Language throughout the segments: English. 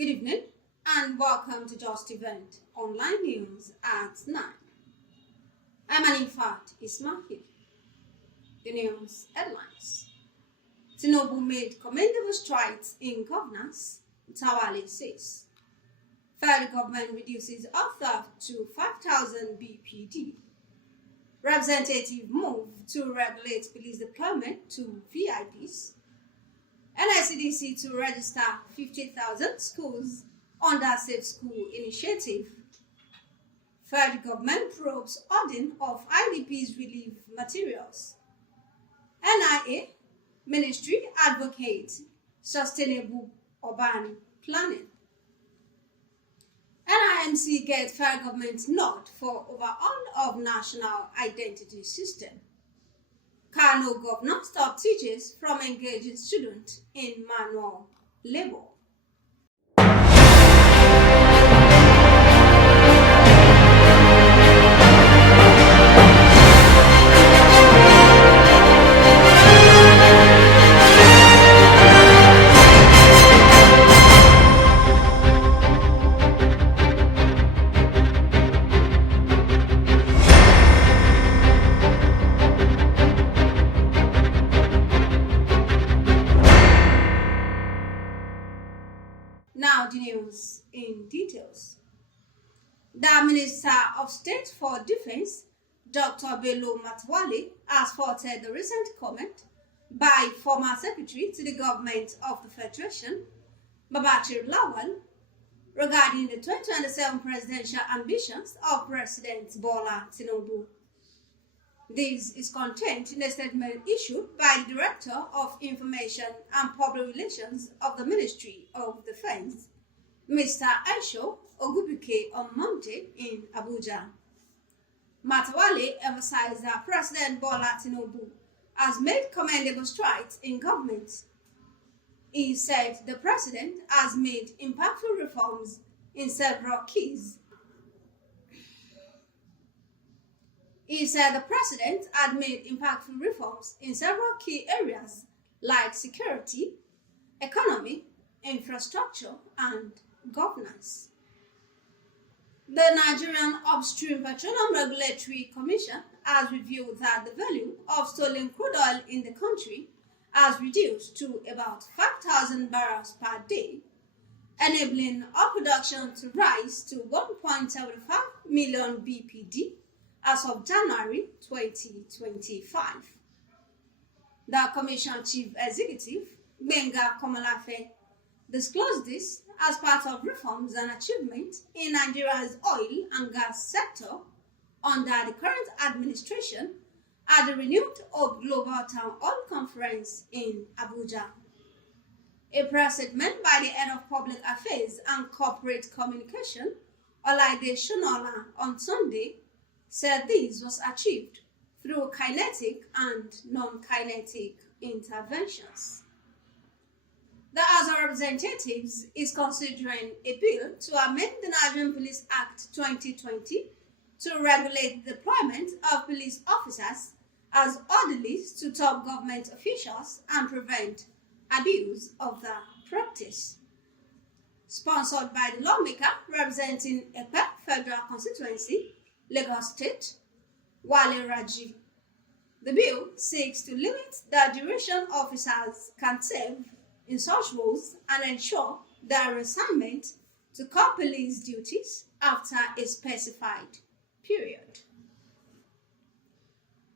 Good evening and welcome to Justeventonline News at 9. I'm Anifat Ismail. The news headlines. Tinubu made commendable strides in governance, Matawalle says. Federal government reduces author to 5,000 BPD. Representative move to regulate police deployment to VIPs. NSCDC to register 50,000 schools under Safe School Initiative. Federal government probes hoarding of IDPs relief materials. NIA Ministry advocates sustainable urban planning. NIMC gets federal government nod for overhaul of national identity system. Kano governor stopped teachers from engaging students in manual labor. Now the news in details. The Minister of State for Defense, Dr. Bello Matawalle, has faulted the recent comment by former Secretary to the Government of the Federation, Babachir Lawal, regarding the 2027 presidential ambitions of President Bola Tinubu. This is contained in a statement issued by the Director of Information and Public Relations of the Ministry of Defense, Mr. Aisho Ogubuke, on Monday in Abuja. Matawalle emphasized that President Bola Tinubu has made commendable strides in government. He said the President has made impactful reforms in several keys. He said the President had made impactful reforms in several key areas like security, economy, infrastructure, and governance. The Nigerian Upstream Petroleum Regulatory Commission has revealed that the value of stolen crude oil in the country has reduced to about 5,000 barrels per day, enabling oil production to rise to 1.75 million BPD as of January 2025. The Commission Chief Executive, Benga Komalafe, disclosed this as part of reforms and achievements in Nigeria's oil and gas sector under the current administration at the renewed Hope Global Town Hall Conference in Abuja. A press statement by the Head of Public Affairs and Corporate Communication, Olaide Shonola, on Sunday said this was achieved through kinetic and non-kinetic interventions. The House of Representatives is considering a bill to amend the Nigerian Police Act 2020 to regulate the deployment of police officers as orderlies to top government officials and prevent abuse of the practice. Sponsored by the lawmaker representing Epe Federal Constituency, Lagos State, Wale Raji. The bill seeks to limit the duration officers can serve in such roles and ensure their reassignment to core police duties after a specified period.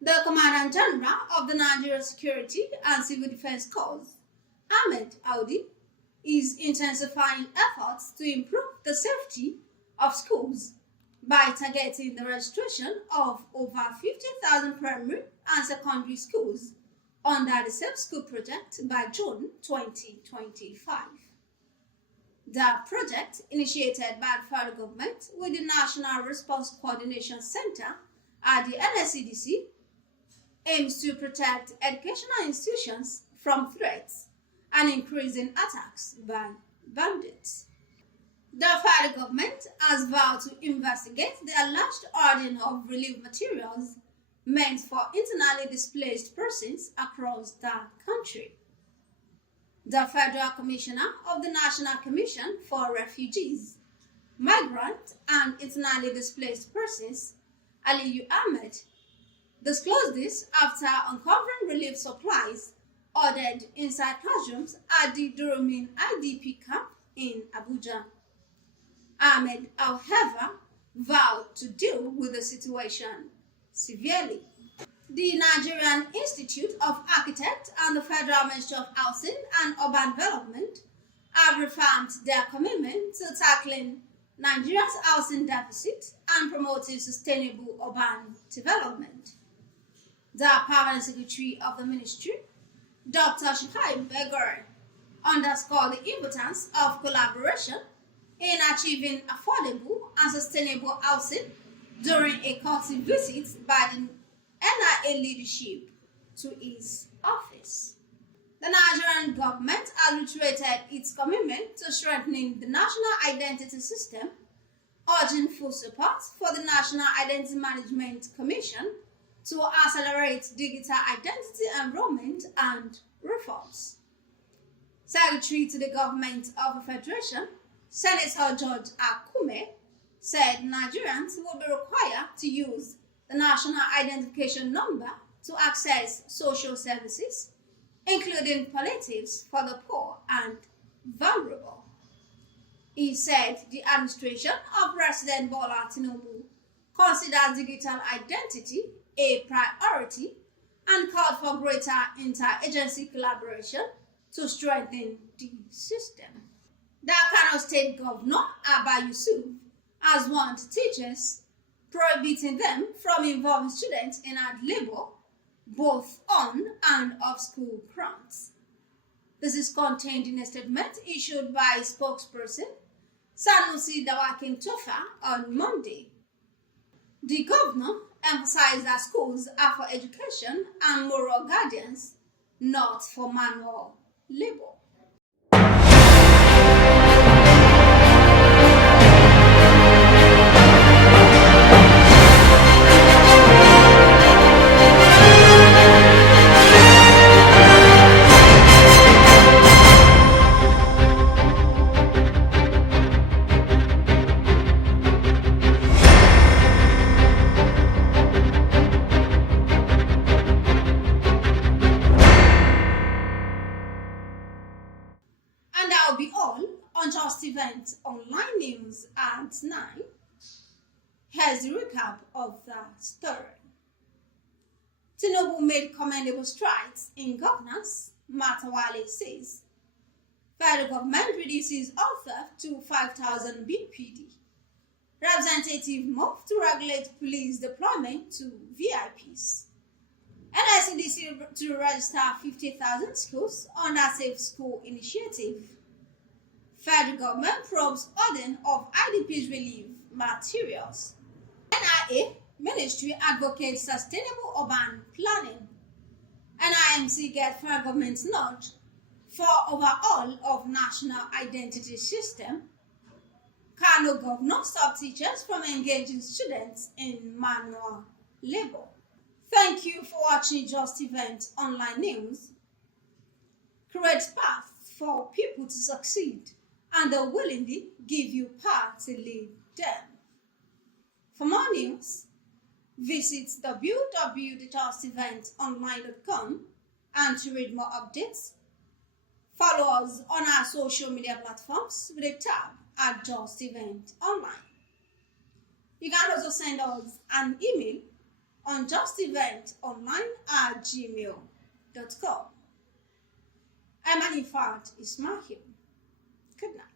The Commandant General of the Nigeria Security and Civil Defense Corps, Ahmed Audi, is intensifying efforts to improve the safety of schools by targeting the registration of over 50,000 primary and secondary schools under the Safe School project by June 2025. The project, initiated by the federal government with the National Response Coordination Center at the NSCDC, aims to protect educational institutions from threats and increasing attacks by bandits. The federal government has vowed to investigate the alleged hoarding of relief materials meant for internally displaced persons across the country. The Federal Commissioner of the National Commission for Refugees, Migrant and Internally Displaced Persons, Aliyu Ahmed, disclosed this after uncovering relief supplies ordered inside classrooms at the Durumin IDP camp in Abuja. Ahmed, however, vowed to deal with the situation severely. The Nigerian Institute of Architects and the Federal Ministry of Housing and Urban Development have reaffirmed their commitment to tackling Nigeria's housing deficit and promoting sustainable urban development. The Permanent Secretary of the Ministry, Dr. Shuaib Begore, underscored the importance of collaboration in achieving affordable and sustainable housing during a courtesy visit by the NIA leadership to his office. The Nigerian government has reiterated its commitment to strengthening the national identity system, urging full support for the National Identity Management Commission to accelerate digital identity enrollment and reforms. Secretary to the Government of the Federation, Senator George Akume, said Nigerians will be required to use the National Identification Number to access social services, including palliatives for the poor and vulnerable. He said the administration of President Bola Tinubu considers digital identity a priority and called for greater interagency collaboration to strengthen the system. The Kano State Governor, Abba Yusuf, has warned teachers, prohibiting them from involving students in hard labor, both on and off school grounds. This is contained in a statement issued by spokesperson Sanusi Dawakin Tofa on Monday. The governor emphasized that schools are for education and moral guardians, not for manual labor. And that will be all on Justeventonline News at 9. Here's the recap of the story. Tinubu made commendable strides in governance, Matawalle says. Federal government reduces all theft to 5,000 BPD. Representative move to regulate police deployment to VIPs. NSCDC to register 50,000 schools under Safe School Initiative. Federal government probes hoarding of IDPs relief materials. NIA Ministry advocates sustainable urban planning. NIMC gets federal government's nod for overhaul of national identity system. Kano governor stopped teachers from engaging students in manual labor. Thank you for watching Justeventonline News. Create path for people to succeed and they willingly give you power to lead them. For more news, visit www.justeventonline.com, and to read more updates, follow us on our social media platforms with a tab at Justeventonline. You can also send us an email on justeventonline@gmail.com. I'm Anifat Ismail. Good night.